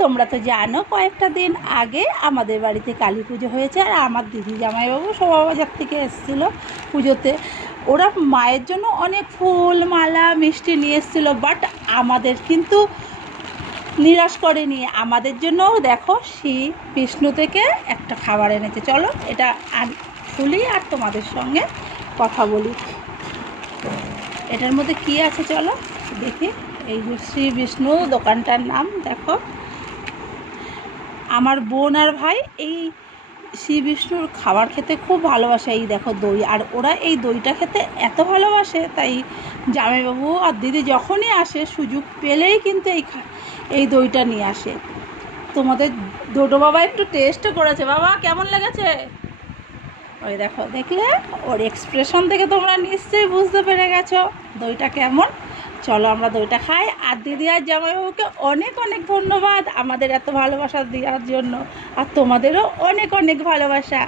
তোমরা তো জানো কয়েকটা দিন আগে আমাদের বাড়িতে কালী পুজো হয়েছে, আর আমার দিদি জামাইবাবু শোভাবাজার থেকে এসেছিলো পুজোতে। ওরা মায়ের জন্য অনেক ফুল মালা মিষ্টি নিয়ে এসেছিলো, বাট আমাদের কিন্তু নিরাশ করেনি। আমাদের জন্যও দেখো শ্রী বিষ্ণু থেকে একটা খাবার এনেছে। চলো এটা খুলি আর তোমাদের সঙ্গে কথা বলি এটার মধ্যে কি আছে। চলো দেখি। এই যে শ্রী বিষ্ণু দোকানটার নাম দেখো। আমার বোন আর ভাই এই শ্রী বিষ্ণুর খাবার খেতে খুব ভালোবাসে। এই দেখো দই, আর ওরা এই দইটা খেতে এত ভালোবাসে, তাই জামাইবাবু আর দিদি যখনই আসে সুযোগ পেলেই কিন্তু এই দইটা নিয়ে আসে। তোমাদের দুটো বাবা একটু টেস্টও করেছে। বাবা কেমন লেগেছে? ওই দেখো, দেখলে ওর এক্সপ্রেশন থেকে তোমরা নিশ্চয়ই বুঝতে পেরে গেছো দইটা কেমন। চলো আমরা দইটা খাই। আর দিদি আর জামাইবাবুকে অনেক অনেক ধন্যবাদ আমাদের এত ভালোবাসা দেওয়ার জন্য, আর তোমাদেরও অনেক অনেক ভালোবাসা।